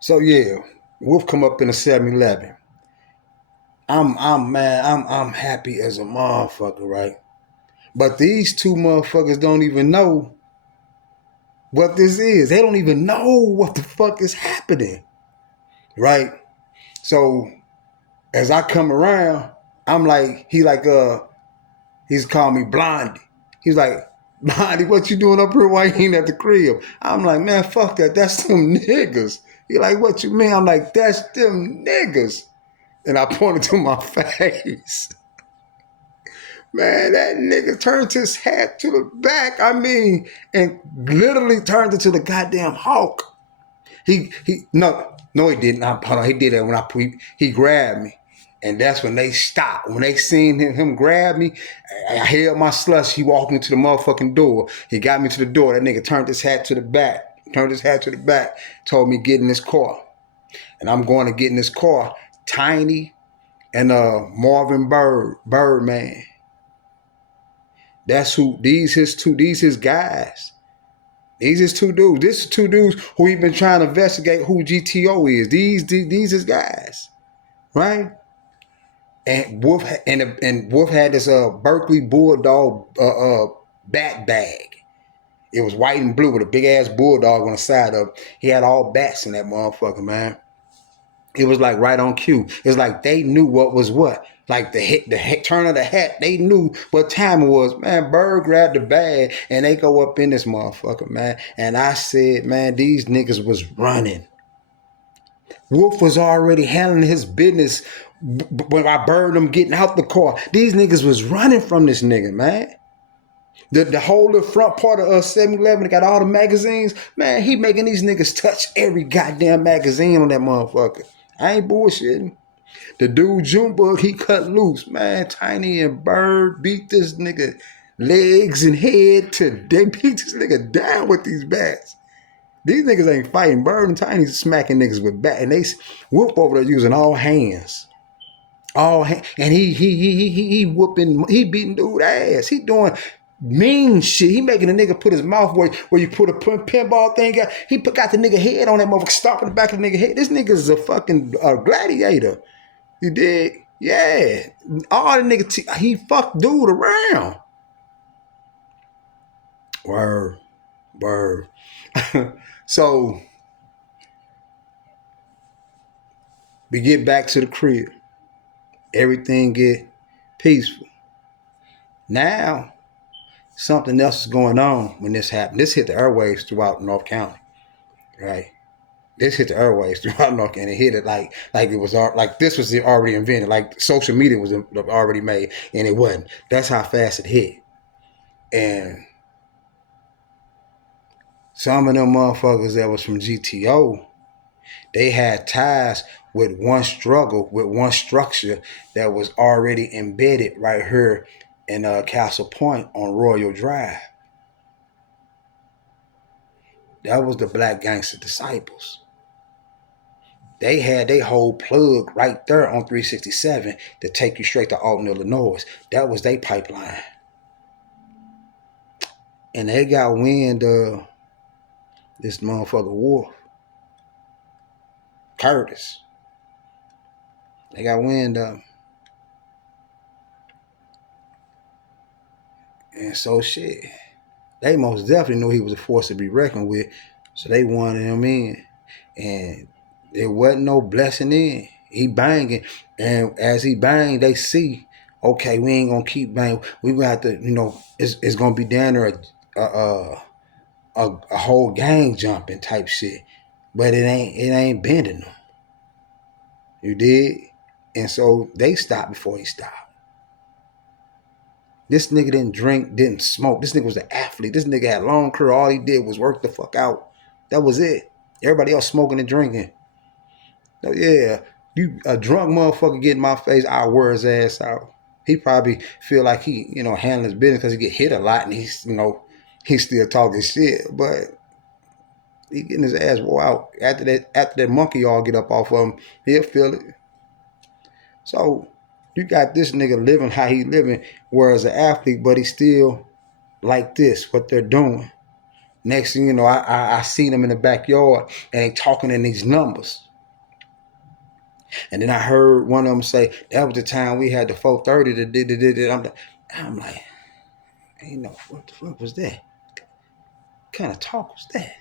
So yeah, Wolf come up in a 7-Eleven. I'm man, I'm happy as a motherfucker, right? But these two motherfuckers don't even know what this is. They don't even know what the fuck is happening, right? So as I come around, I'm like, he's calling me Blondie. He's like, Blondie, what you doing up here? Why you ain't at the crib? I'm like, man, fuck that. That's them niggas. He like, what you mean? I'm like, that's them niggas. And I pointed to my face. Man, that nigga turned his hat to the back. I mean, and literally turned it to the goddamn hawk. No, he didn't. Hold on, he did that when he grabbed me. And that's when they stopped. When they seen him grab me, I held my slush. He walked me to the motherfucking door. He got me to the door. That nigga turned his hat to the back. Told me get in this car. And I'm going to get in this car. Tiny and Marvin Birdman. That's who these his guys. These is two dudes. This is two dudes who we've been trying to investigate who GTO is. These is guys, right? And Wolf had this Berkeley Bulldog bat bag. It was white and blue with a big ass bulldog on the side of it. He had all bats in that motherfucker, man. It was like right on cue. It's like they knew what was what. Like the turn of the hat, they knew what time it was. Man, Bird grabbed the bag and they go up in this motherfucker, man. And I said, man, these niggas was running. Wolf was already handling his business when I burned them getting out the car. These niggas was running from this nigga, man. The whole front part of 7-Eleven got all the magazines. Man, he making these niggas touch every goddamn magazine on that motherfucker. I ain't bullshitting. The dude Junebug, he cut loose. Man, Tiny and Bird beat this nigga legs and head they beat this nigga down with these bats. These niggas ain't fighting. Bird and Tiny smacking niggas with bats. And they whoop over there using all hands. And he whooping, he beating dude ass. He doing mean shit. He making a nigga put his mouth where you put a pinball thing. He got the nigga head on that motherfucker, stomping the back of the nigga head. This nigga is a fucking gladiator. You dig? Yeah. All the nigga, he fucked dude around. Word. So, we get back to the crib. Everything get peaceful. Now, something else is going on when this happened. This hit the airwaves throughout North County, right? This hit the airwaves throughout North County. It hit it like it was like this was already invented. Like social media was already made, and it wasn't. That's how fast it hit. And some of them motherfuckers that was from GTO, they had ties with one structure that was already embedded right here in Castle Point on Royal Drive. That was the Black Gangster Disciples. They had their whole plug right there on 367 to take you straight to Alton, Illinois. That was their pipeline. And they got wind of this motherfucker Wolf. Curtis. They got wind of him. And so shit. They most definitely knew he was a force to be reckoned with. So they wanted him in. And there wasn't no blessing in. He banging. And as he banged, they see, okay, we ain't gonna keep banging. We gonna have to, it's gonna be down there a whole gang jumping type shit. But it ain't bending them. You did? And so they stopped before he stopped. This nigga didn't drink, didn't smoke. This nigga was an athlete. This nigga had long career. All he did was work the fuck out. That was it. Everybody else smoking and drinking. So yeah, you a drunk motherfucker get in my face, I'll wear his ass out. He probably feel like he, handling his business because he get hit a lot and he's still talking shit. But he getting his ass wore out. After that monkey all get up off of him, he'll feel it. So you got this nigga living how he living, whereas an athlete, but he still like this, what they're doing. Next thing you know, I see them in the backyard and they talking in these numbers. And then I heard one of them say, that was the time we had the 430 that did it. I'm like, ain't no, what the fuck was that? What kind of talk was that?